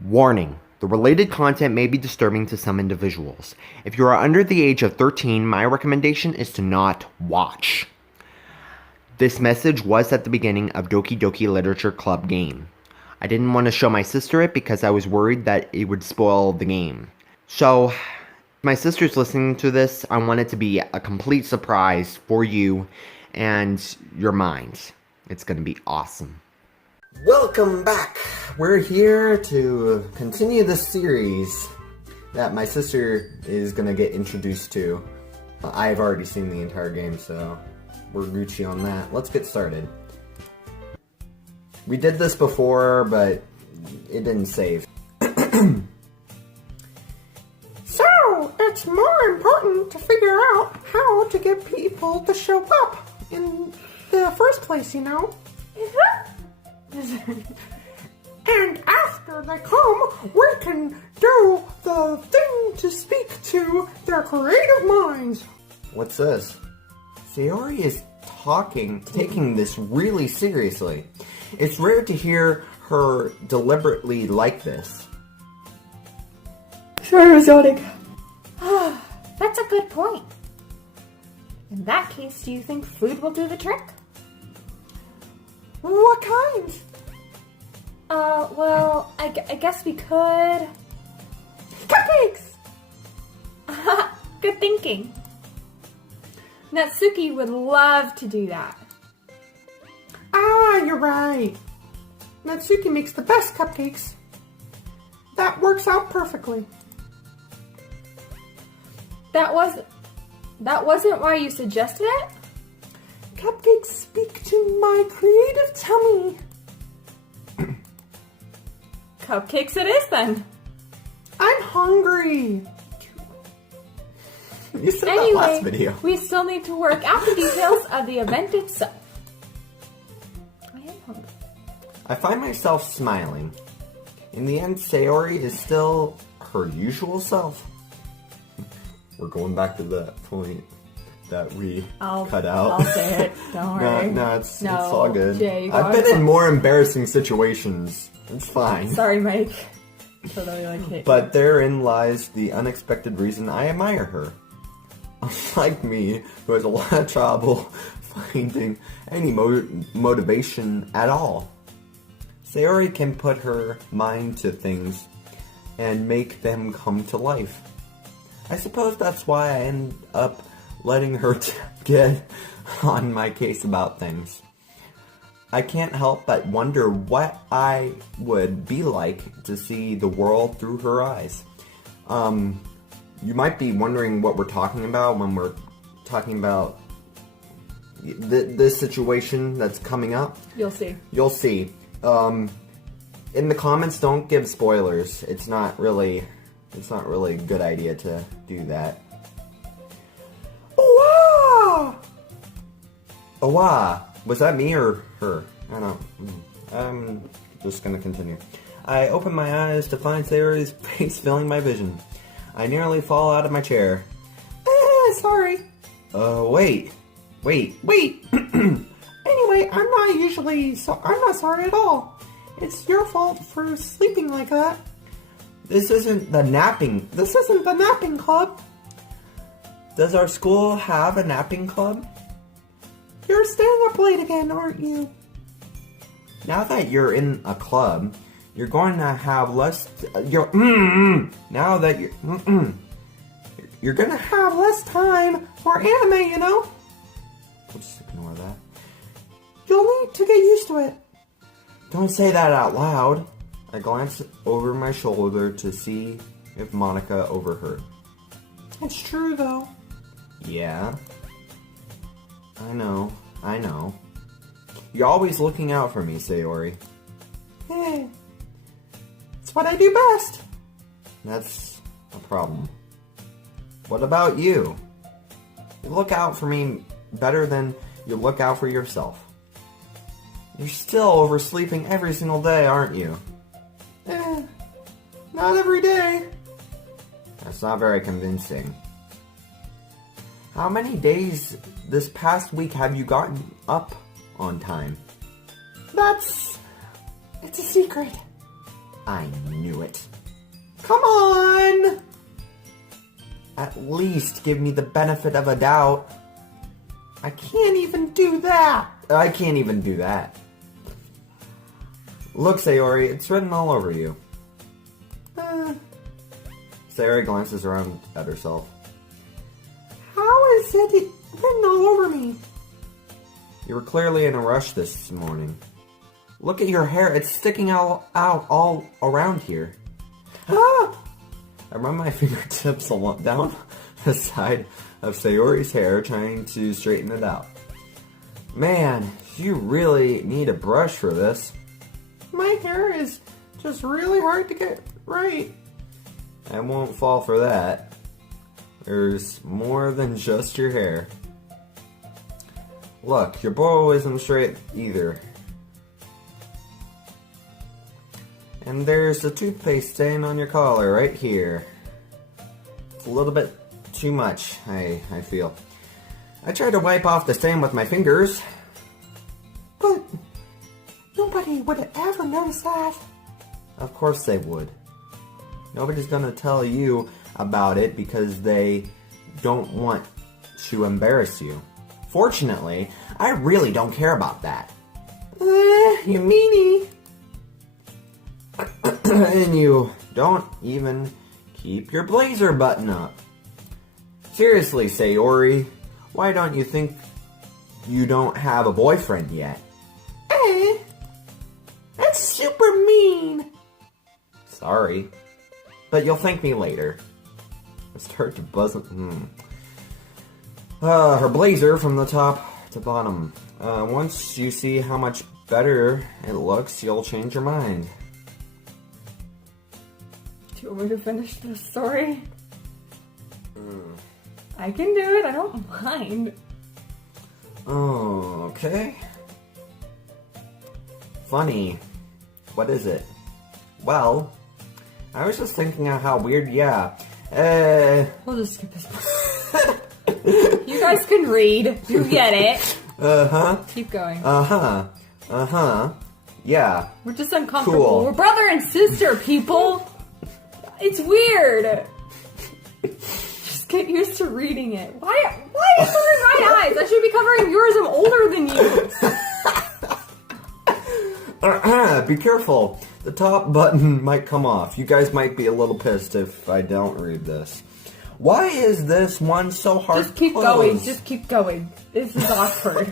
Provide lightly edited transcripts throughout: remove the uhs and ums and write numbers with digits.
Warning: the related content may be disturbing to some individuals. If you are under the age of 13, my recommendation is to not watch. This message was at the beginning of Doki Doki Literature Club game. I didn't want to show my sister it because I was worried that it would spoil the game. So, if my sister's listening to this, I want it to be a complete surprise for you and your minds. It's going to be awesome. Welcome back! We're here to continue the series that my sister is going to get introduced to. I've already seen the entire game, so we're Gucci on that. Let's get started. We did this before, but it didn't save. So, it's more important to figure out how to get people to show up in the first place, you know? And after they come, we can do the thing to speak to their creative minds. What's this? Sayori is taking this really seriously. It's rare to hear her deliberately like this. Sure, exotic. That's a good point. In that case, do you think food will do the trick? What kind? Well, I guess we could... Cupcakes! Good thinking. Natsuki would love to do that. Ah, you're right. Natsuki makes the best cupcakes. That works out perfectly. That wasn't why you suggested it? Cupcakes speak to my creative tummy. Cupcakes it is then. I'm hungry. You said that last video. We still need to work out the details of the event itself. I am hungry. I find myself smiling. In the end, Sayori is still her usual self. We're going back to that point that we cut out. I'll say it. Don't worry. No, it's all good. Jay, I've been in more embarrassing situations. It's fine. Sorry, Mike. Totally like it. But therein lies the unexpected reason I admire her. Unlike me, who has a lot of trouble finding any motivation at all. Sayori can put her mind to things and make them come to life. I suppose that's why I end up letting her get on my case about things. I can't help but wonder what I would be like to see the world through her eyes. You might be wondering what we're talking about when we're talking about this situation that's coming up. You'll see. You'll see. In the comments, don't give spoilers. It's not really a good idea to do that. Wow! Oh, wow. Was that me or her? I don't know. I'm just gonna continue. I open my eyes to find Sayori's face filling my vision. I nearly fall out of my chair. Sorry. Wait. Anyway, I'm not sorry at all. It's your fault for sleeping like that. This isn't the napping club. Does our school have a napping club? You're staying up late again, aren't you? Now that you're in a club, you're going to have less... You're gonna have less time for anime, you know? We'll just ignore that. You'll need to get used to it. Don't say that out loud. I glance over my shoulder to see if Monica overheard. It's true, though. Yeah. I know. You're always looking out for me, Sayori. Hey. It's what I do best. That's a problem. What about you? You look out for me better than you look out for yourself. You're still oversleeping every single day, aren't you? Not every day. That's not very convincing. How many days this past week have you gotten up on time? It's a secret. I knew it. Come on! At least give me the benefit of a doubt. I can't even do that. I can't even do that. Look, Sayori, it's written all over you. Sayori glances around at herself. How is it written all over me? You were clearly in a rush this morning. Look at your hair, it's sticking out all around here. Ah! I run my fingertips down the side of Sayori's hair, trying to straighten it out. Man, you really need a brush for this. My hair is just really hard to get right. I won't fall for that. There's more than just your hair. Look, your bow isn't straight either. And there's a toothpaste stain on your collar right here. It's a little bit too much, I feel. I tried to wipe off the stain with my fingers. But nobody would ever notice that. Of course they would. Nobody's gonna tell you about it because they don't want to embarrass you. Fortunately, I really don't care about that. You meanie. And you don't even keep your blazer button up. Seriously, Sayori, why don't you think you don't have a boyfriend yet? That's super mean. Sorry, but you'll thank me later. I start to buzz. Her blazer from the top to bottom. Once you see how much better it looks, you'll change your mind. Do you want me to finish the story? I can do it, I don't mind. Oh, okay. Funny. What is it? Well, I was just thinking of how weird, We'll just skip this part. You guys can read. You get it. Keep going. Yeah. We're just uncomfortable. Cool. We're brother and sister, people. It's weird. Just get used to reading it. Why are you covering my eyes? I should be covering yours. I'm older than you. Be careful. The top button might come off. You guys might be a little pissed if I don't read this. Why is this one so hard Just keep to going. close? Just keep going. This is awkward.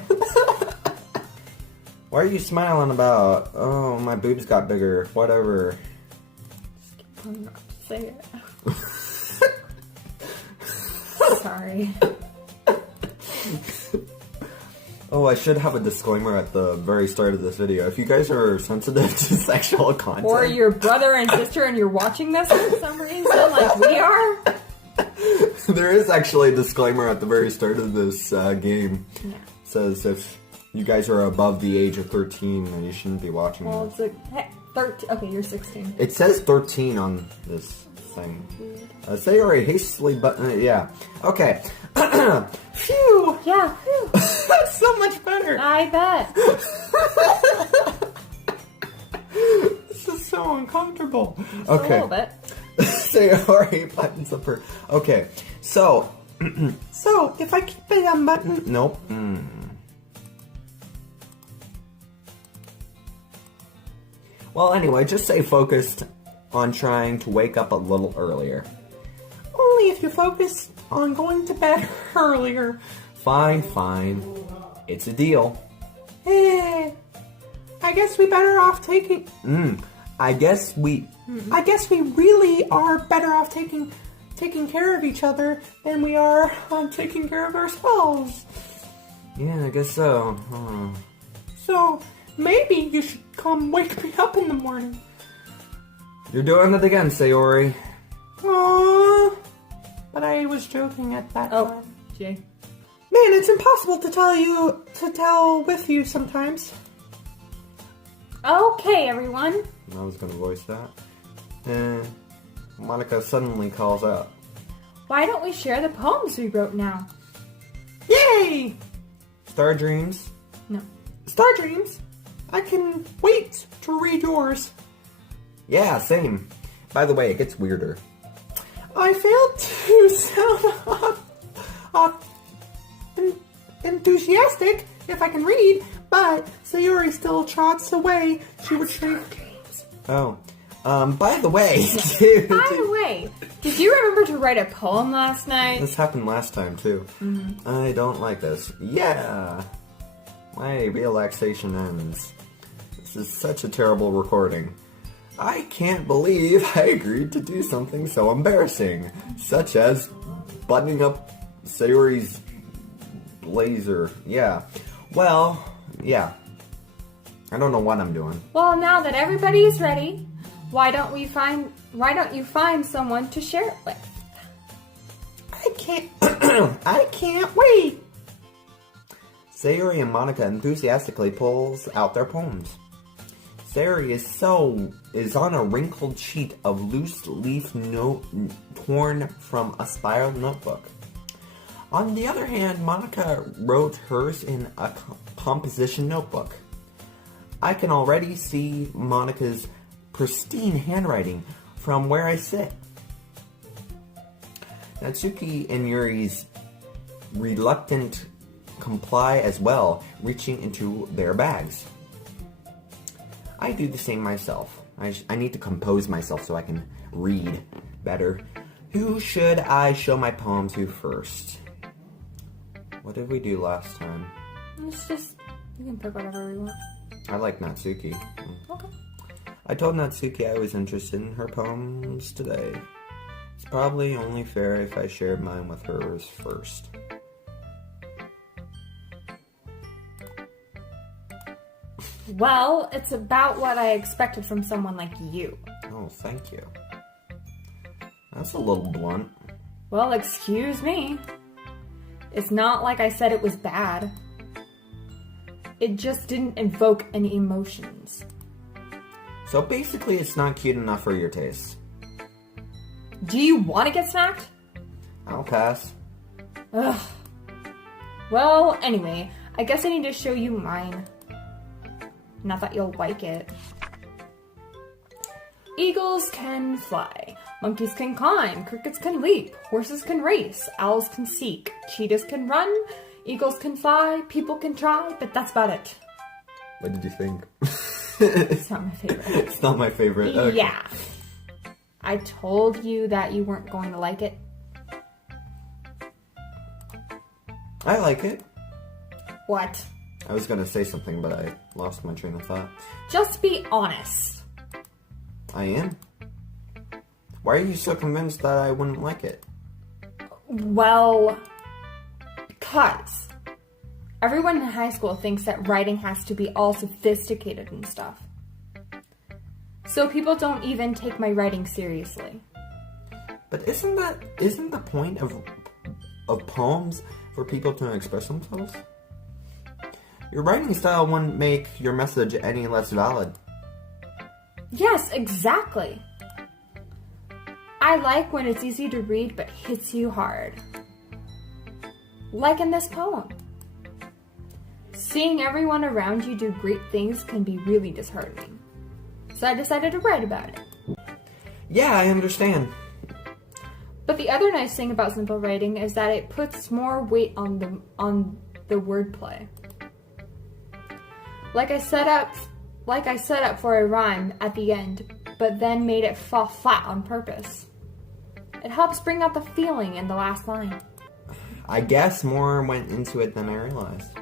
Why are you smiling about? Oh, my boobs got bigger. Whatever. Just keep going. Just say it. Sorry. Oh, I should have a disclaimer at the very start of this video. If you guys are sensitive to sexual content, Or your brother and sister and you're watching this for some reason like we are. there is actually a disclaimer at the very start of this game. Yeah. It says if you guys are above the age of 13, then you shouldn't be watching Well, this. it's like 13. Okay, you're 16. It says 13 on this thing. Sayori hastily yeah. Okay. Phew. Yeah. Whew. That's so much better. I bet. This is so uncomfortable. A little bit. Sayori buttons up her. Okay. So. So, if I keep it unbuttoned, Nope. Well, anyway, just stay focused on trying to wake up a little earlier. only if you focus on going to bed earlier. Fine. It's a deal. I guess we better off taking... I guess we really are better off taking care of each other than we are on taking care of ourselves. Yeah, I guess so. So, maybe you should come wake me up in the morning. You're doing it again, Sayori. Aww. But I was joking at that Oh, time. Jay. Man, it's impossible to tell with you sometimes. Okay, everyone. I was gonna voice that. And Monica suddenly calls out. Why don't we share the poems we wrote now? Yay! Star Dreams. No. Star Dreams. I can wait to read yours. Yeah, same. By the way, it gets weirder. I failed to sound enthusiastic, if I can read, but Sayori still trots away. She would say... Oh. By the way, dude. By the way, did you remember to write a poem last night? This happened last time, too. Mm-hmm. I don't like this. Yeah. My relaxation ends. This is such a terrible recording. I can't believe I agreed to do something so embarrassing, such as buttoning up Sayori's blazer. Yeah. Well, yeah. I don't know what I'm doing. Well, now that everybody is ready, why don't you find someone to share it with? I can't wait. Sayori and Monica enthusiastically pulls out their poems. Sayori is on a wrinkled sheet of loose leaf note torn from a spiral notebook. On the other hand, Monica wrote hers in a composition notebook. I can already see Monica's pristine handwriting from where I sit. Natsuki and Yuri's reluctant comply as well, reaching into their bags. I do the same myself. I need to compose myself so I can read better. Who should I show my poem to first? What did we do last time? It's just, you can pick whatever we want. I like Natsuki. Okay. I told Natsuki I was interested in her poems today. It's probably only fair if I shared mine with hers first. Well, it's about what I expected from someone like you. Oh, thank you. That's a little blunt. Well, excuse me. It's not like I said it was bad. It just didn't invoke any emotions. So basically it's not cute enough for your taste. Do you want to get snacked? I'll pass. Ugh. Well, anyway, I guess I need to show you mine. Not that you'll like it. Eagles can fly. Monkeys can climb. Crickets can leap. Horses can race. Owls can seek. Cheetahs can run. Eagles can fly. People can try. But that's about it. What did you think? It's not my favorite. It's not my favorite. Okay. Yeah. I told you that you weren't going to like it. I like it. What? I was gonna say something, but I lost my train of thought. Just be honest. I am. Why are you so convinced that I wouldn't like it? Well, because everyone in high school thinks that writing has to be all sophisticated and stuff. So people don't even take my writing seriously. But isn't the point of poems for people to express themselves? Your writing style wouldn't make your message any less valid. Yes, exactly. I like when it's easy to read but hits you hard. Like in this poem. Seeing everyone around you do great things can be really disheartening. So I decided to write about it. Yeah, I understand. But the other nice thing about simple writing is that it puts more weight on the wordplay. Like I set up for a rhyme at the end, but then made it fall flat on purpose. It helps bring out the feeling in the last line. I guess more went into it than I realized.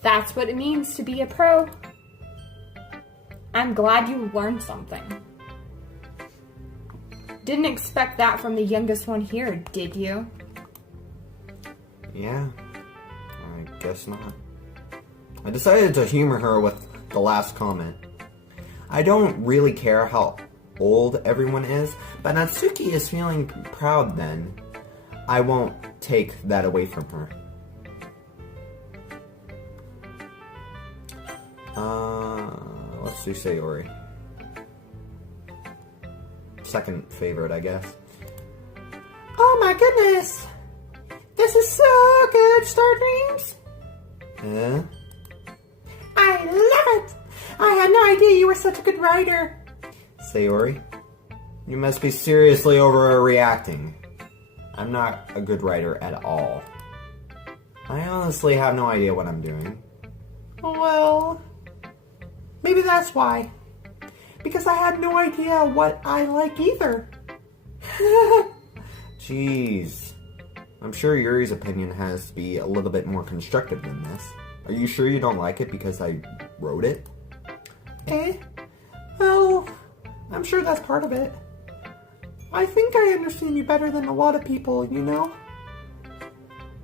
That's what it means to be a pro. I'm glad you learned something. Didn't expect that from the youngest one here, did you? Yeah, I guess not. I decided to humor her with the last comment. I don't really care how old everyone is, but Natsuki is feeling proud then. I won't take that away from her. Let's do Sayori. Second favorite, I guess. Oh my goodness! This is so good, Star Dreams! Eh? I love it! I had no idea you were such a good writer. Sayori, you must be seriously overreacting. I'm not a good writer at all. I honestly have no idea what I'm doing. Well, maybe that's why. Because I had no idea what I like either. Jeez. I'm sure Yuri's opinion has to be a little bit more constructive than this. Are you sure you don't like it because I wrote it? Well, I'm sure that's part of it. I think I understand you better than a lot of people, you know?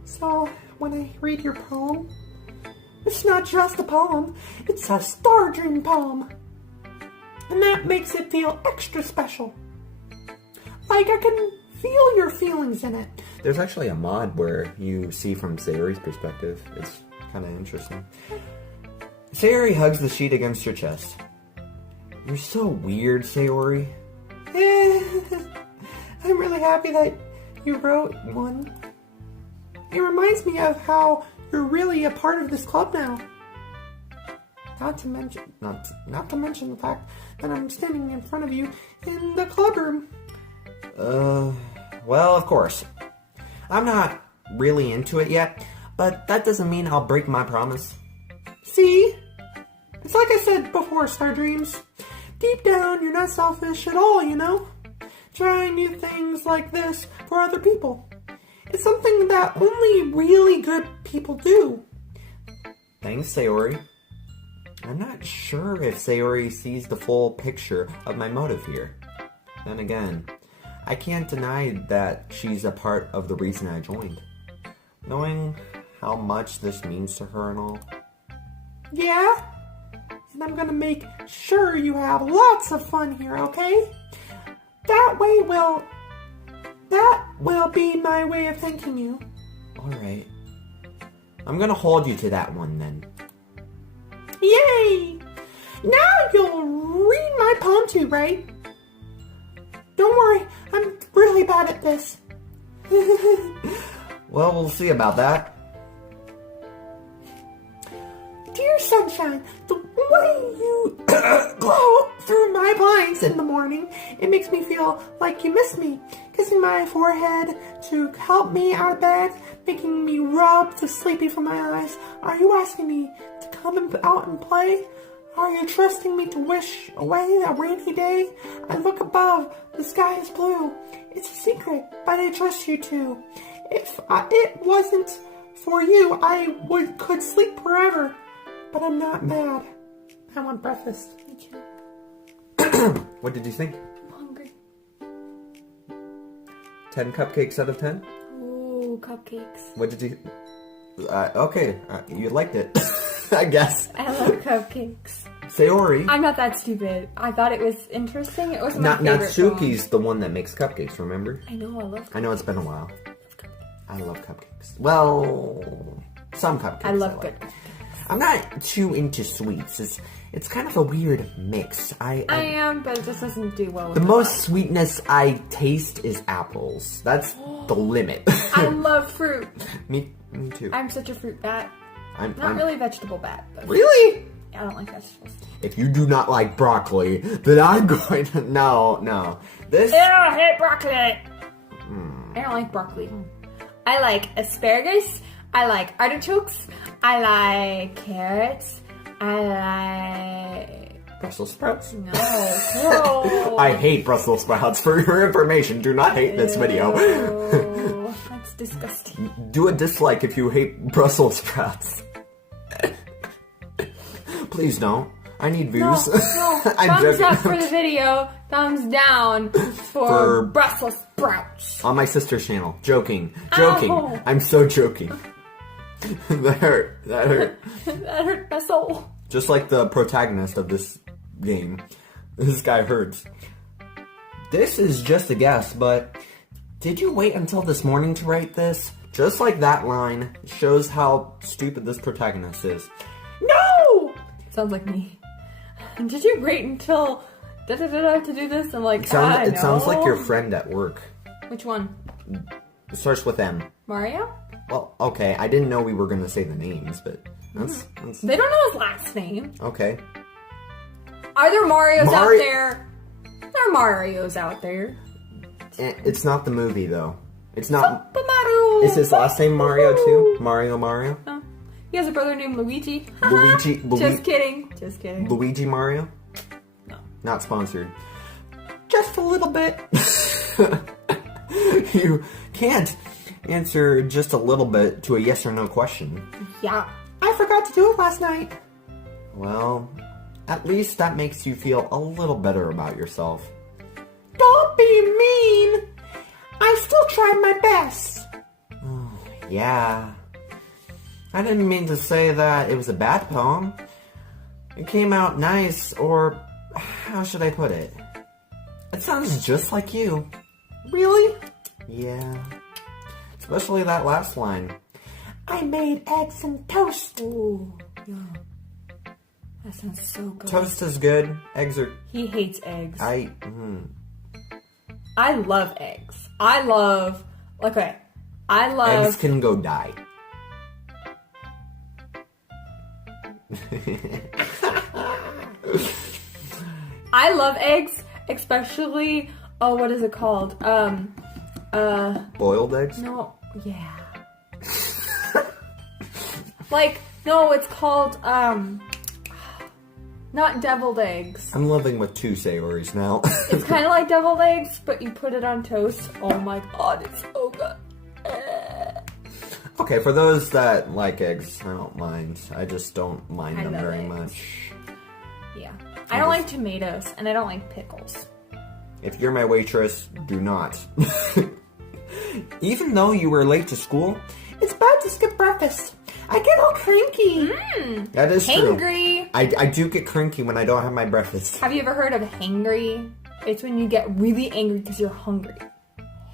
So, when I read your poem, it's not just a poem, it's a star dream poem. And that makes it feel extra special. Like I can feel your feelings in it. There's actually a mod where you see from Sayori's perspective. It's kind of interesting. Sayori hugs the sheet against your chest. You're so weird, Sayori. I'm really happy that you wrote one. It reminds me of how you're really a part of this club now. Not to mention the fact that I'm standing in front of you in the club room. Well, of course. I'm not really into it yet, but that doesn't mean I'll break my promise. See? It's like I said before, Star Dreams. Deep down, you're not selfish at all, you know? Trying new things like this for other people. It's something that only really good people do. Thanks, Sayori. I'm not sure if Sayori sees the full picture of my motive here. Then again, I can't deny that she's a part of the reason I joined. Knowing how much this means to her and all. Yeah? And I'm gonna make sure you have lots of fun here, okay? That will be my way of thanking you. Alright. I'm gonna hold you to that one then. Yay! Now you'll read my poem too, right? Don't worry, I'm really bad at this. Well, we'll see about that. Dear sunshine, the way you glow through my blinds in the morning, it makes me feel like you miss me. Kissing my forehead to help me out of bed, making me rub the sleepy from my eyes. Are you asking me to come out and play? Are you trusting me to wish away a rainy day? I look above, the sky is blue. It's a secret, but I trust you too. If it wasn't for you, I could sleep forever. But I'm not mad. I want breakfast. Me too. What did you think? I'm hungry. 10 cupcakes out of 10? Ooh, cupcakes. What did you... okay, you liked it, I guess. I love cupcakes. Sayori. I'm not that stupid. I thought it was interesting. It was my favorite Natsuki's poem. the one that makes cupcakes, remember? I know, I love cupcakes. I know it's been a while. I love cupcakes. Well, some cupcakes. I love like. good cupcakes. I'm not too into sweets. It's kind of a weird mix. I am, but it just doesn't do well with the my most body. sweetness I taste is apples. That's the limit. I love fruit. me too. I'm such a fruit bat. I'm Not really a vegetable bat. But Really? I don't like vegetables. If you do not like broccoli, then I'm going to... No. This... Ew, I hate broccoli. I don't like broccoli. I like asparagus. I like artichokes. I like carrots. I like... Brussels sprouts? No. No. I hate Brussels sprouts. For your information, do not hate this video. Ew, that's disgusting. Do a dislike if you hate Brussels sprouts. Please don't. I need views. No. I'm Thumbs joking. up for the video. Thumbs down for Brussels sprouts. On my sister's channel. Joking. Ow. I'm so joking. That hurt. That hurt my soul. Just like the protagonist of this game. This guy hurts. This is just a guess, but did you wait until this morning to write this? Just like that line shows how stupid this protagonist is. No! Sounds like me. Did you wait until to do this? I'm like, It sounds like your friend at work. Which one? It starts with M. Mario? Well, okay, I didn't know we were going to say the names, but that's They don't know his last name. okay. Are there Marios out there? There are Marios out there. It's not the movie, though. It's not... Super Mario! Is his last name Mario, too? Mario? He has a brother named Luigi. Luigi... Just kidding. Luigi Mario? No. Not sponsored. Just a little bit. You can't answer just a little bit to a yes or no question. Yeah. I forgot to do it last night. Well, at least that makes you feel a little better about yourself. Don't be mean. I still tried my best. Yeah. I didn't mean to say that it was a bad poem. It came out nice, or how should I put it? It sounds just like you. Really? Yeah. Especially that last line. I made eggs and toast. Ooh. Yeah. That sounds so good. Toast is good. Eggs are... He hates eggs. I love eggs. Okay. Eggs can go die. I love eggs, especially, what is it called? Boiled eggs? No, yeah. No, it's called, not deviled eggs. I'm living with two savories now. It's kind of like deviled eggs, but you put it on toast. Oh my god, it's so good. Okay, for those that like eggs, I don't mind. I just don't mind I them love very eggs. much. Yeah. I don't like tomatoes, and I don't like pickles. If you're my waitress, do not. Even though you were late to school, It's bad to skip breakfast. I get all cranky. that is true. Hangry. I do get cranky when I don't have my breakfast. Have you ever heard of hangry? It's when you get really angry because you're hungry.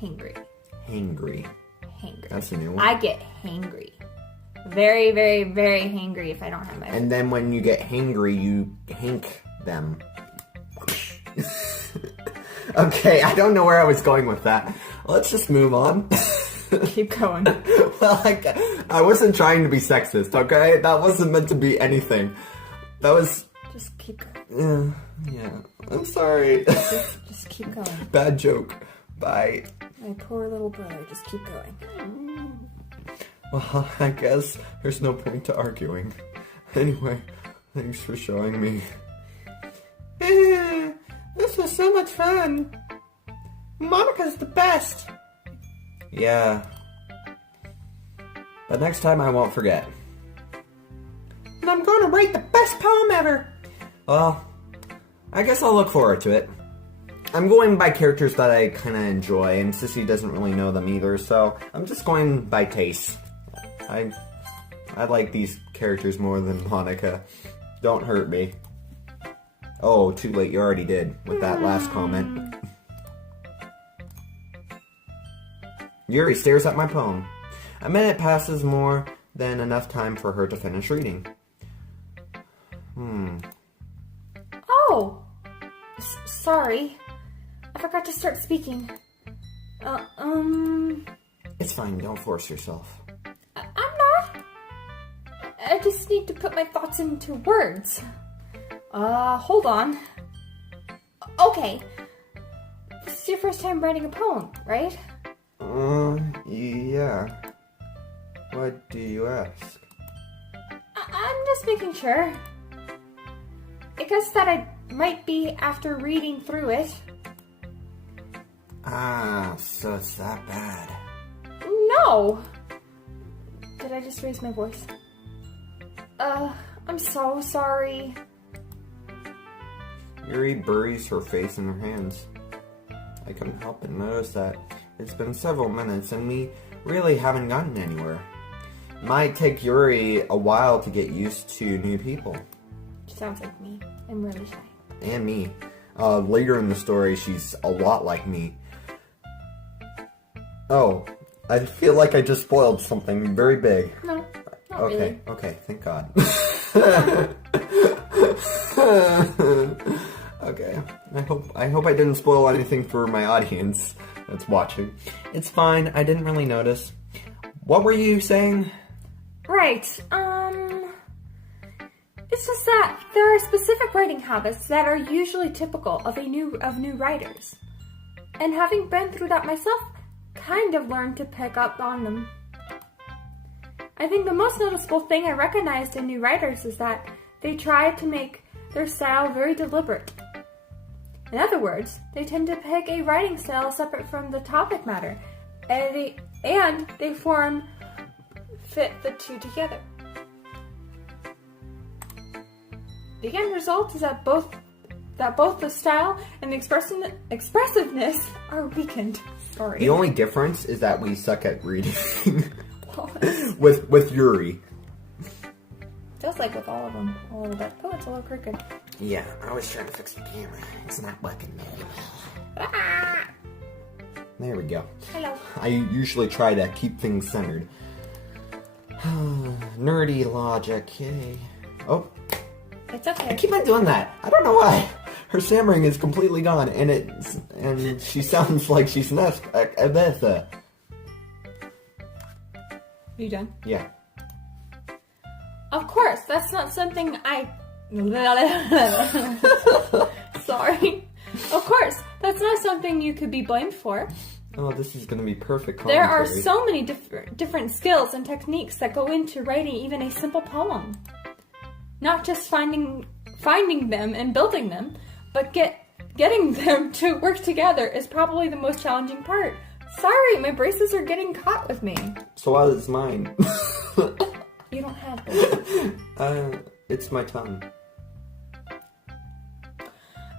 Hangry. Hangry. Hangry. That's a new one. I get hangry. Very, very, very hangry if I don't have my food. And then when you get hangry, you hank them. Okay, I don't know where I was going with that. Let's just move on. Keep going. Well, I wasn't trying to be sexist, okay? That wasn't meant to be anything. That was... Just keep going. yeah. I'm sorry. Just keep going. Bad joke. Bye. My poor little brother. Just keep going. Well, I guess there's no point to arguing. Anyway, thanks for showing me. This was so much fun. Monica's the best. Yeah. But next time I won't forget. And I'm going to write the best poem ever. Well, I guess I'll look forward to it. I'm going by characters that I kind of enjoy, and Sissy doesn't really know them either, so I'm just going by taste. I like these characters more than Monica. Don't hurt me. Oh, too late, you already did with that last comment. Yuri stares at my poem. A minute passes, more than enough time for her to finish reading. Oh! Sorry. I forgot to start speaking. It's fine, don't force yourself. I'm not. I just need to put my thoughts into words. Hold on. Okay. This is your first time writing a poem, right? Yeah. What do you ask? I'm just making sure. I guess that I might be after reading through it. Ah, so it's that bad. No! Did I just raise my voice? I'm so sorry. Yuri buries her face in her hands. I couldn't help but notice that it's been several minutes and we really haven't gotten anywhere. It might take Yuri a while to get used to new people. Sounds like me. I'm really shy. And me. Later in the story, she's a lot like me. Oh, I feel like I just spoiled something very big. No, not really. Okay, thank God. Okay, I hope I didn't spoil anything for my audience that's watching. It's fine, I didn't really notice. What were you saying? Right, It's just that there are specific writing habits that are usually typical of new writers. And having been through that myself, kind of learned to pick up on them. I think the most noticeable thing I recognized in new writers is that they try to make their style very deliberate. In other words, they tend to pick a writing style separate from the topic matter, and they fit the two together. The end result is that both the style and the expressiveness are weakened. Sorry. The only difference is that we suck at reading. with Yuri. Just like with all of them, a little bit. Oh, it's a little crooked. Yeah, I was trying to fix the camera. It's not working very well. Ah! There we go. Hello. I usually try to keep things centered. Nerdy logic, yay. Oh. It's okay. I keep on doing that. I don't know why. Her stammering is completely gone, and she sounds like she's not Abetha. Are you done? Yeah. Of course, that's not something I... Sorry. Of course, that's not something you could be blamed for. Oh, this is going to be perfect commentary. There are so many different skills and techniques that go into writing even a simple poem. Not just finding them and building them, but getting them to work together is probably the most challenging part. Sorry, my braces are getting caught with me. So is mine. You don't have them. It's my tongue.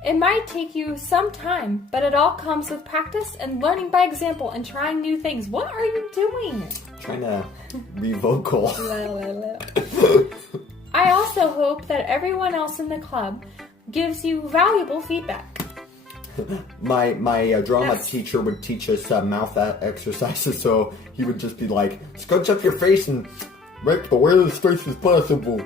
It might take you some time, but it all comes with practice and learning by example and trying new things. What are you doing? Trying to be vocal. I also hope that everyone else in the club gives you valuable feedback. My drama teacher would teach us mouth exercises, so he would just be like, scrunch up your face and make the weirdest face as possible.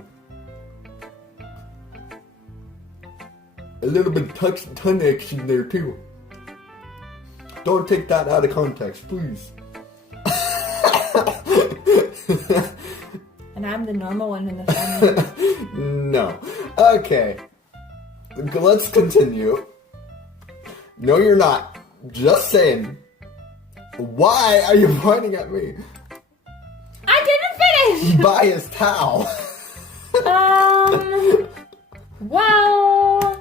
A little bit of tongue action there too. Don't take that out of context, please. And I'm the normal one in the family. No. Okay. Let's continue. No, you're not. Just saying. Why are you pointing at me? I didn't finish! Biased how? Well...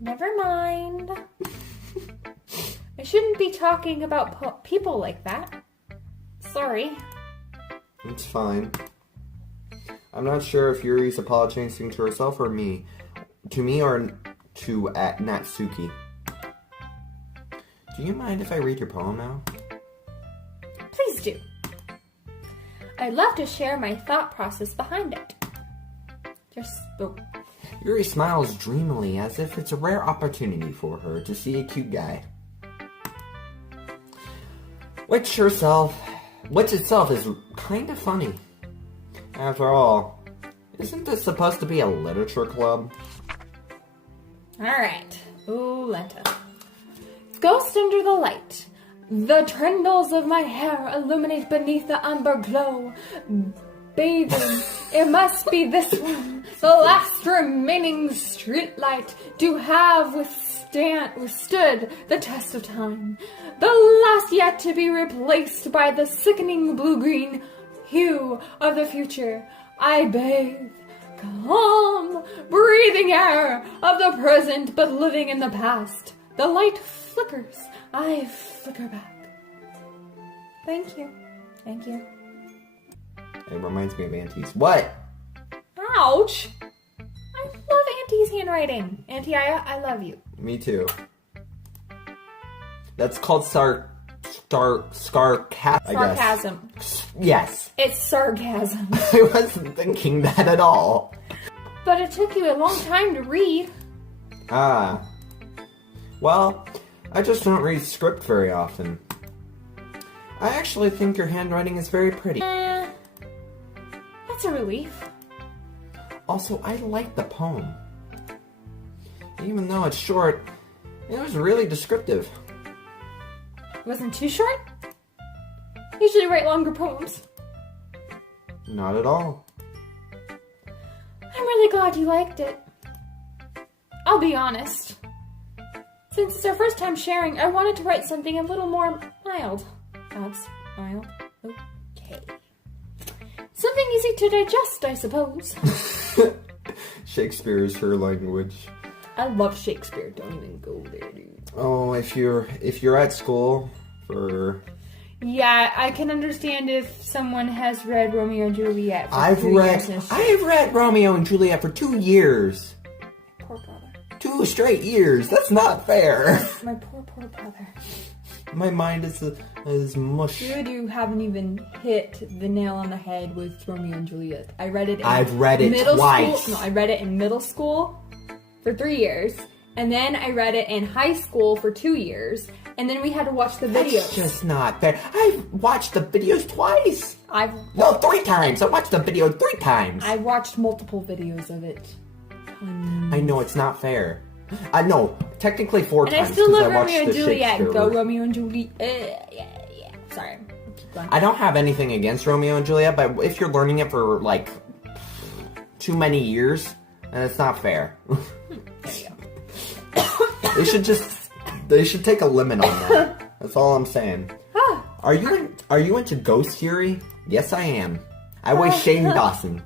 Never mind. I shouldn't be talking about people like that. Sorry. It's fine. I'm not sure if Yuri's apologizing to herself or me. To me or to Natsuki. Do you mind if I read your poem now? Please do. I'd love to share my thought process behind it. Yuri smiles dreamily as if it's a rare opportunity for her to see a cute guy. Which itself is kind of funny. After all, isn't this supposed to be a literature club? Alright. Ooh, Lenta. Ghost under the light. The trindles of my hair illuminate beneath the amber glow. Bathing, it must be this one, the last remaining streetlight to have withstood the test of time. The last yet to be replaced by the sickening blue-green hue of the future. I bathe, calm, breathing air of the present, but living in the past. The light flickers, I flicker back. Thank you. Thank you. It reminds me of Auntie's. What? Ouch! I love Auntie's handwriting. Auntie, I love you. Me too. That's called Sarcasm. Yes. It's sarcasm. I wasn't thinking that at all. But it took you a long time to read. Ah. Well, I just don't read script very often. I actually think your handwriting is very pretty. That's a relief. Also, I like the poem. Even though it's short, it was really descriptive. It wasn't too short? Usually write longer poems. Not at all. I'm glad you liked it. I'll be honest. Since it's our first time sharing, I wanted to write something a little more mild. That's mild. Okay. Something easy to digest, I suppose. Shakespeare is her language. I love Shakespeare. Don't even go there, dude. Oh, if you're at school for... Yeah, I can understand if someone has read Romeo and Juliet for I've 3 years. read Romeo and Juliet for 2 years. Poor brother. 2 straight years. That's not fair. My poor brother. My mind is mush. Dude, you haven't even hit the nail on the head with Romeo and Juliet. I read it in I've read it middle twice. school. No, I read it in middle school for 3 years. And then I read it in high school for 2 years. And then we had to watch the videos. That's just not fair. I've watched the videos twice. No, 3 times. I watched the video 3 times. I watched multiple videos of it. I know, it's not fair. No, technically 4 And times. I still love I watched Romeo and the Juliet. Shakespeare Go version. Romeo and Juliet. Yeah. Sorry. Keep going. I don't have anything against Romeo and Juliet, but if you're learning it for like too many years, then it's not fair. There you go. They should take a limit on that. That's all I'm saying. Are you into ghost theory? Yes, I am. I weigh Shane Dawson.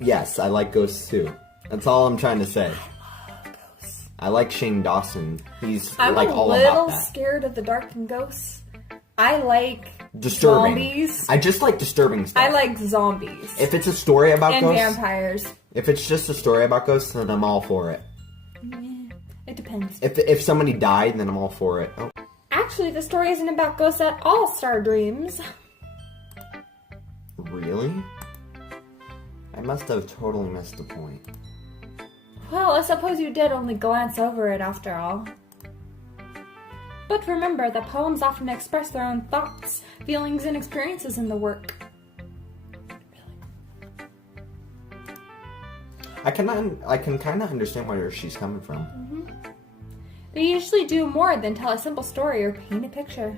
Yes, I like ghosts too. That's all I'm trying to say. I love ghosts. I like Shane Dawson. He's I'm like a all about little that. scared of the dark and ghosts. I like Disturbing. zombies. I just like disturbing stuff. I like zombies. If it's a story about and ghosts, vampires. if it's just a story about ghosts, then I'm all for it. It depends. If somebody died, then I'm all for it. Oh. Actually, the story isn't about ghosts at all, Star Dreams. Really? I must have totally missed the point. Well, I suppose you did only glance over it after all. But remember that poems often express their own thoughts, feelings, and experiences in the work. I can kind of understand where she's coming from. They usually do more than tell a simple story or paint a picture.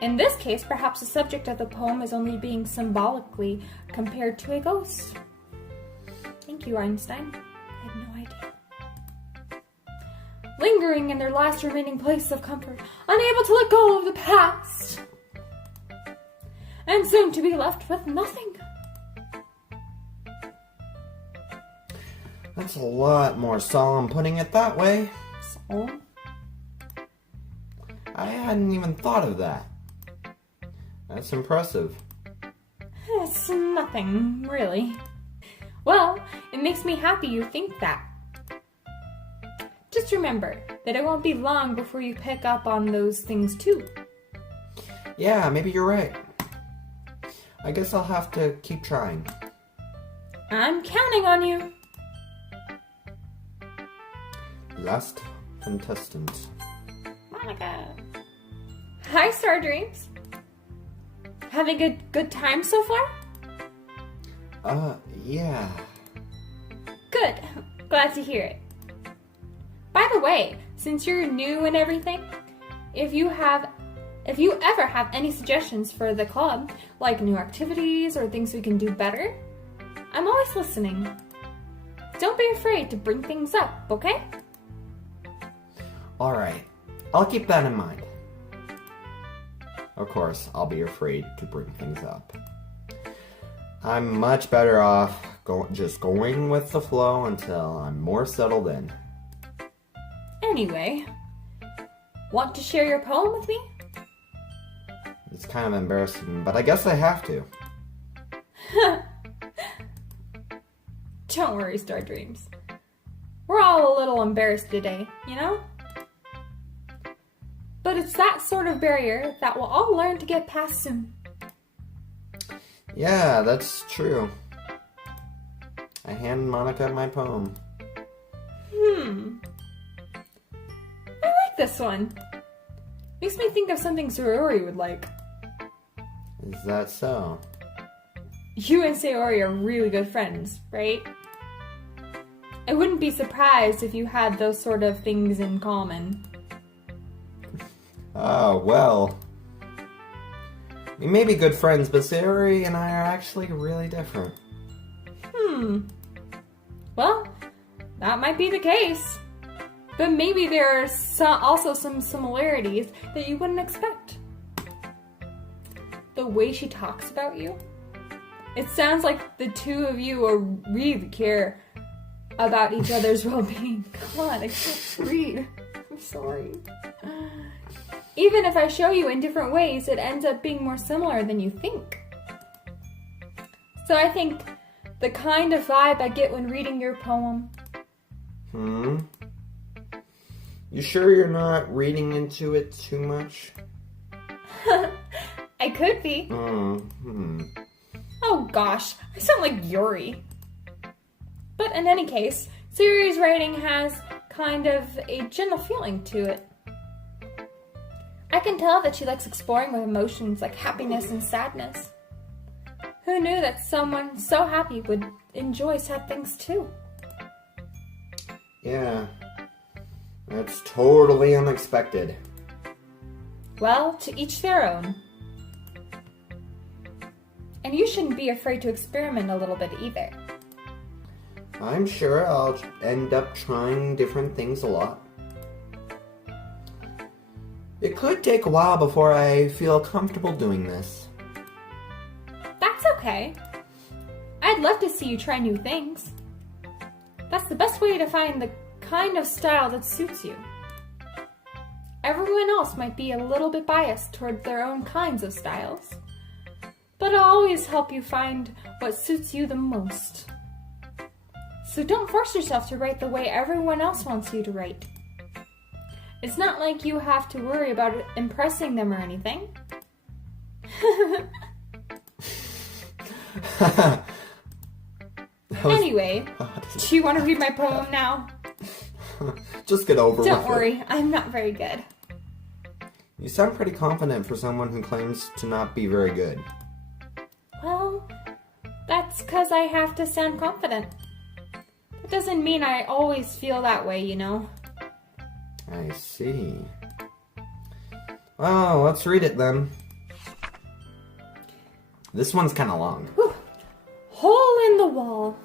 In this case, perhaps the subject of the poem is only being symbolically compared to a ghost. Thank you, Einstein. I had no idea. Lingering in their last remaining place of comfort, unable to let go of the past, and soon to be left with nothing. That's a lot more solemn putting it that way. So, I hadn't even thought of that. That's impressive. it's nothing, really. Well, it makes me happy you think that. Just remember that it won't be long before you pick up on those things too. Yeah, maybe you're right. I guess I'll have to keep trying. I'm counting on you. Last contestant. Monica. Hi, Star Dreams. Having a good time so far? Yeah. Good. Glad to hear it. By the way, since you're new and everything, if you ever have any suggestions for the club, like new activities or things we can do better, I'm always listening. Don't be afraid to bring things up, okay? Alright. I'll keep that in mind. Of course, I'll be afraid to bring things up. I'm much better off just going with the flow until I'm more settled in. Anyway, want to share your poem with me? It's kind of embarrassing, but I guess I have to. Don't worry, Star Dreams. We're all a little embarrassed today, you know? But it's that sort of barrier that we'll all learn to get past soon. Yeah, that's true. I hand Monica my poem. I like this one. Makes me think of something Sayori would like. Is that so? You and Sayori are really good friends, right? I wouldn't be surprised if you had those sort of things in common. Oh, well. We may be good friends, but Sayori and I are actually really different. Well, that might be the case. But maybe there are also some similarities that you wouldn't expect. The way she talks about you. It sounds like the two of you really care about each other's well-being. Come on, I can't read. I'm sorry. Even if I show you in different ways, it ends up being more similar than you think. So I think the kind of vibe I get when reading your poem. You sure you're not reading into it too much? I could be. Oh gosh, I sound like Yuri. But in any case, Sayori's writing has kind of a gentle feeling to it. I can tell that she likes exploring with emotions like happiness and sadness. Who knew that someone so happy would enjoy sad things too? Yeah, that's totally unexpected. Well, to each their own. And you shouldn't be afraid to experiment a little bit either. I'm sure I'll end up trying different things a lot. It could take a while before I feel comfortable doing this. That's okay. I'd love to see you try new things. That's the best way to find the kind of style that suits you. Everyone else might be a little bit biased toward their own kinds of styles, but I'll always help you find what suits you the most. So don't force yourself to write the way everyone else wants you to write. It's not like you have to worry about impressing them or anything. Anyway, do you want to read my poem now? Just get over with it. Don't worry, I'm not very good. You sound pretty confident for someone who claims to not be very good. Well, that's because I have to sound confident. It doesn't mean I always feel that way, you know. I see. Well, let's read it then. This one's kind of long. Whew. Hole in the wall.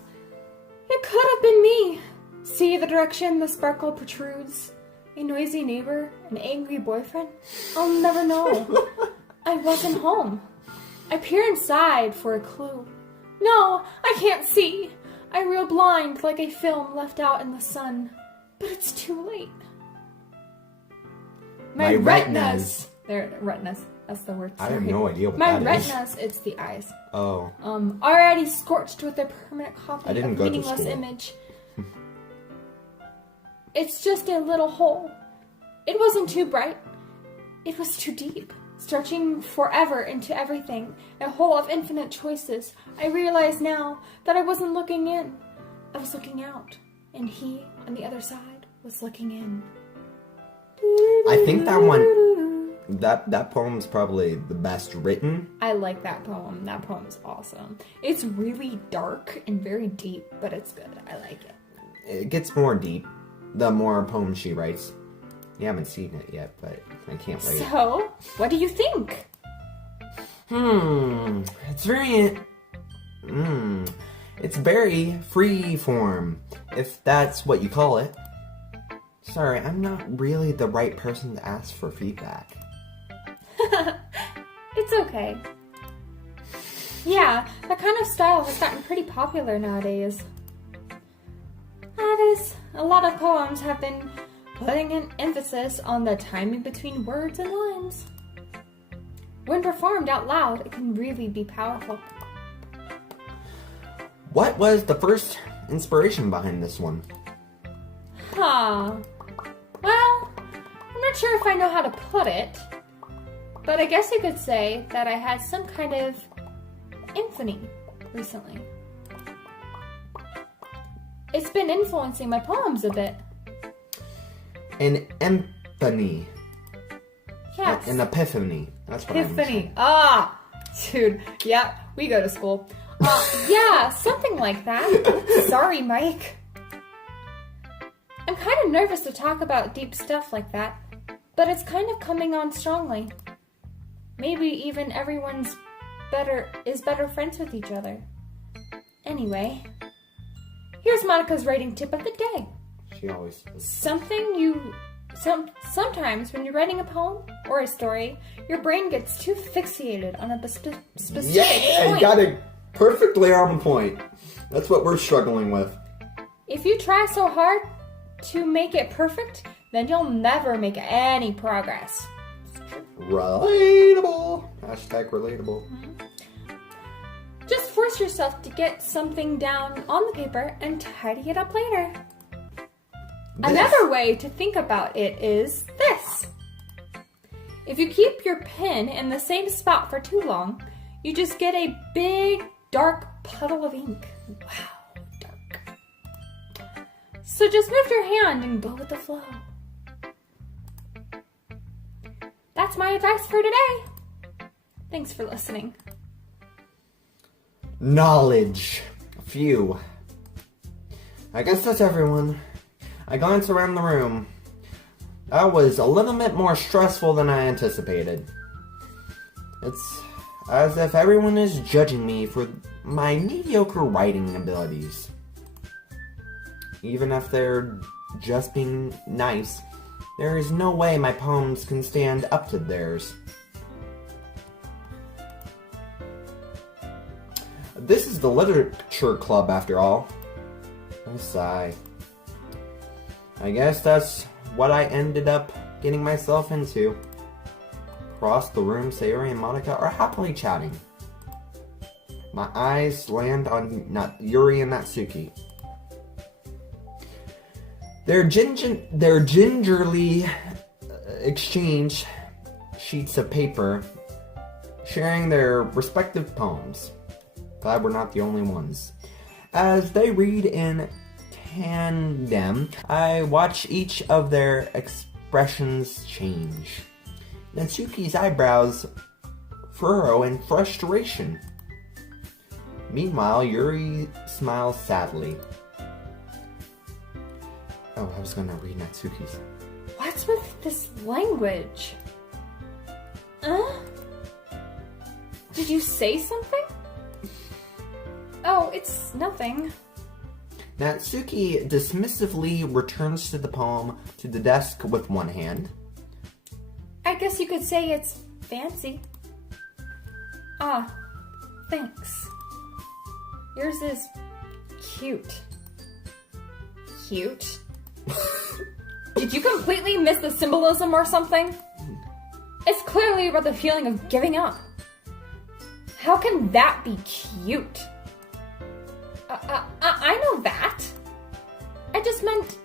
It could have been me. See the direction the sparkle protrudes? A noisy neighbor? An angry boyfriend? I'll never know. I wasn't home. I peer inside for a clue. No, I can't see. I reel blind like a film left out in the sun. But it's too late. My retinas. They're retinas. That's the word. I have no idea what My that is. retinas, it's the eyes. Oh. Already scorched with a permanent copy I didn't of go to meaningless school. image. It's just a little hole. It wasn't too bright. It was too deep, stretching forever into everything, a hole of infinite choices. I realize now that I wasn't looking in. I was looking out, and he, on the other side, was looking in. I think that one, that poem's probably the best written. I like that poem. That poem is awesome. It's really dark and very deep, but it's good. I like it. It gets more deep the more poems she writes. You haven't seen it yet, but I can't wait. So, what do you think? It's very... It's very free form, if that's what you call it. Sorry, I'm not really the right person to ask for feedback. It's okay. Yeah, that kind of style has gotten pretty popular nowadays. That is, a lot of poems have been putting an emphasis on the timing between words and lines. When performed out loud, it can really be powerful. What was the first inspiration behind this one? Well, I'm not sure if I know how to put it, but I guess you could say that I had some kind of epiphany recently. It's been influencing my poems a bit. An epiphany. Yes. An epiphany. That's what Epiphany. Dude. Yeah, we go to school. Yeah, something like that. Sorry, Mike. I'm kind of nervous to talk about deep stuff like that, but it's kind of coming on strongly. Maybe even everyone's better friends with each other. Anyway, here's Monica's writing tip of the day. She always does. Sometimes when you're writing a poem or a story, your brain gets too fixated on a specific point. You got it perfectly on point. That's what we're struggling with. If you try so hard to make it perfect, then you'll never make any progress. Relatable. Hashtag relatable. Just force yourself to get something down on the paper and tidy it up later. Another way to think about it is this. If you keep your pen in the same spot for too long, you just get a big, dark puddle of ink. Wow, dark. So just move your hand and go with the flow. That's my advice for today. Thanks for listening. Knowledge. Phew. I guess that's everyone. I glanced around the room. That was a little bit more stressful than I anticipated. It's as if everyone is judging me for my mediocre writing abilities. Even if they're just being nice, there is no way my poems can stand up to theirs. This is the Literature Club, after all. I sigh. I guess that's what I ended up getting myself into. Across the room, Sayori and Monica are happily chatting. My eyes land on Yuri and Natsuki. They're gingerly exchange sheets of paper, sharing their respective poems. Glad we're not the only ones. As they read in tandem, I watch each of their expressions change. Natsuki's eyebrows furrow in frustration. Meanwhile, Yuri smiles sadly. Oh, I was gonna read Natsuki's. What's with this language? Did you say something? Oh, it's nothing. Natsuki dismissively returns to the poem to the desk with one hand. I guess you could say it's fancy. Ah, thanks. Yours is cute. Cute? Did you completely miss the symbolism or something? It's clearly about the feeling of giving up. How can that be cute? I know that. I just meant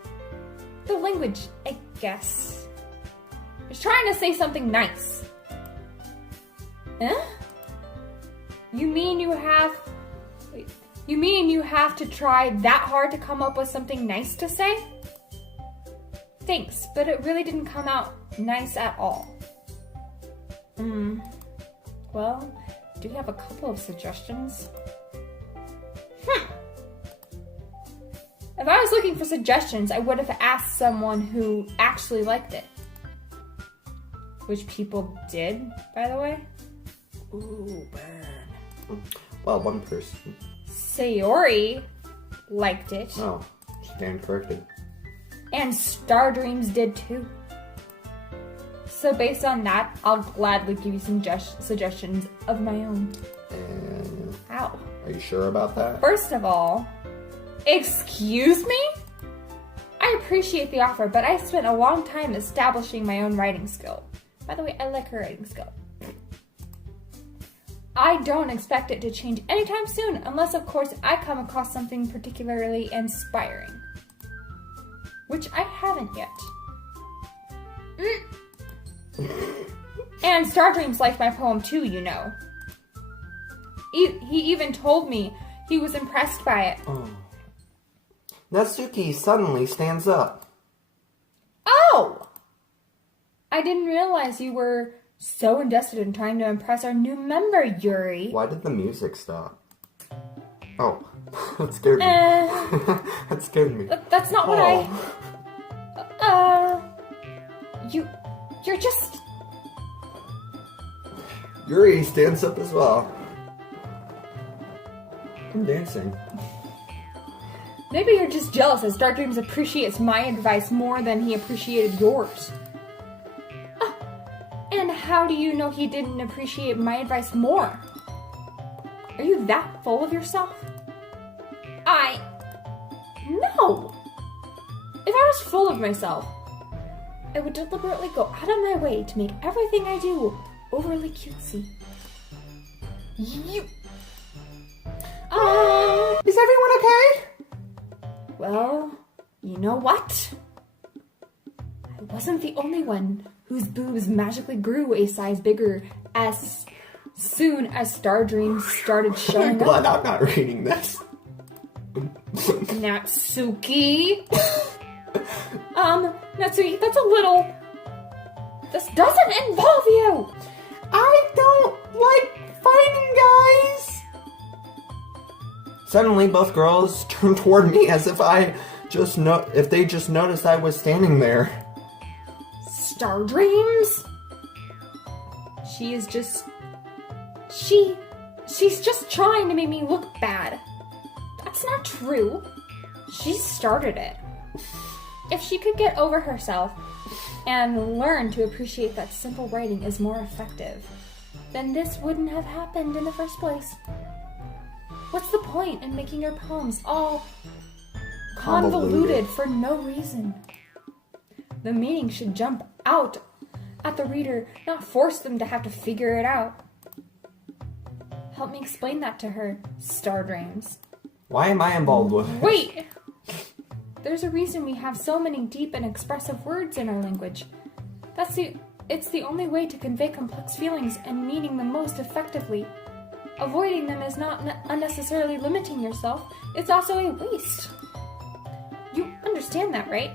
the language, I guess. I was trying to say something nice. Huh? You mean you have to try that hard to come up with something nice to say? Thanks, but it really didn't come out nice at all. Well, do you have a couple of suggestions? If I was looking for suggestions, I would have asked someone who actually liked it. Which people did, by the way. Ooh, burn. Well, one person. Sayori liked it. Oh, stand corrected. And Star Dreams did too. So based on that, I'll gladly give you some suggestions of my own. And Ow. are you sure about that? First of all, excuse me? I appreciate the offer, but I spent a long time establishing my own writing skill. By the way, I like her writing skill. I don't expect it to change anytime soon, unless of course I come across something particularly inspiring. Which I haven't yet. And Star Dreams liked my poem too, you know. He even told me he was impressed by it. Oh. Natsuki suddenly stands up. Oh! I didn't realize you were so invested in trying to impress our new member, Yuri. Why did the music stop? Oh, that scared me. That scared me. That's not what You're just... Yuri stands up as well. I'm dancing. Maybe you're just jealous as Daydreams appreciates my advice more than he appreciated yours. And how do you know he didn't appreciate my advice more? Are you that full of yourself? No! If I was full of myself, I would deliberately go out of my way to make everything I do overly cutesy. Is everyone okay? Well, you know what? I wasn't the only one whose boobs magically grew a size bigger as soon as Star Dreams started showing Glad up. I'm not reading this. Natsuki! Natsuki, that's a little... This doesn't involve you! I don't like fighting, guys! Suddenly, both girls turned toward me as if if they just noticed I was standing there. Star Dreams? She's just trying to make me look bad. That's not true. She started it. If she could get over herself and learn to appreciate that simple writing is more effective, then this wouldn't have happened in the first place. What's the point in making your poems all convoluted for no reason? The meaning should jump out at the reader, not force them to have to figure it out. Help me explain that to her, Star Dreams. Why am I involved with it? Wait! There's a reason we have so many deep and expressive words in our language. It's the only way to convey complex feelings and meaning the most effectively. Avoiding them is not unnecessarily limiting yourself. It's also a waste. You understand that, right?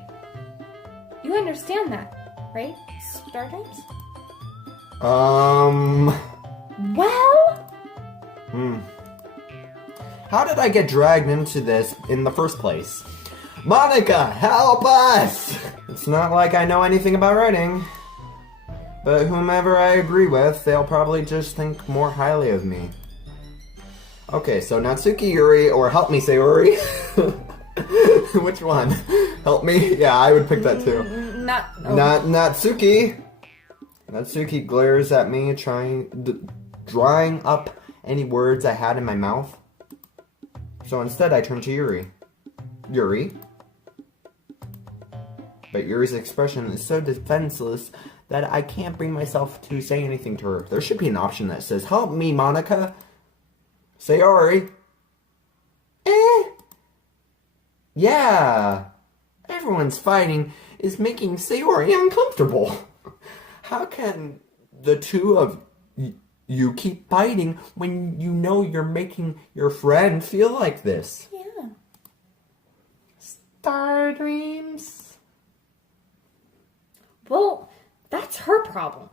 You understand that, right, Star Dreams? Well? How did I get dragged into this in the first place? Monica, help us! It's not like I know anything about writing. But whomever I agree with, they'll probably just think more highly of me. Okay, so Natsuki, Yuri, or help me, Sayori. Which one? Help me? Yeah, I would pick that too. Natsuki. Natsuki glares at me, drying up any words I had in my mouth. So instead, I turn to Yuri. Yuri? But Yuri's expression is so defenseless that I can't bring myself to say anything to her. There should be an option that says, help me, Monica. Sayori. Yeah. Everyone's fighting is making Sayori uncomfortable. How can the two of you keep fighting when you know you're making your friend feel like this? Yeah. Star Dreams. Well, that's her problem.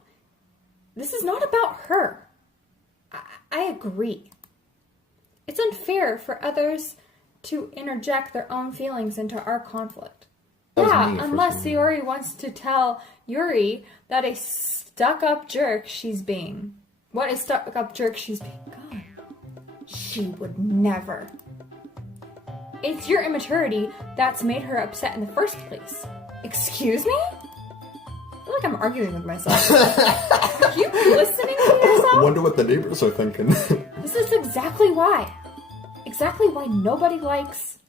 This is not about her. I agree. It's unfair for others to interject their own feelings into our conflict. Yeah, unless Sayori wants to tell Yuri that a stuck-up jerk she's being. What a stuck-up jerk she's being. God, she would never. It's your immaturity that's made her upset in the first place. Excuse me? I feel like I'm arguing with myself. Are you listening to yourself? I wonder what the neighbors are thinking. This is exactly why. Exactly why nobody likes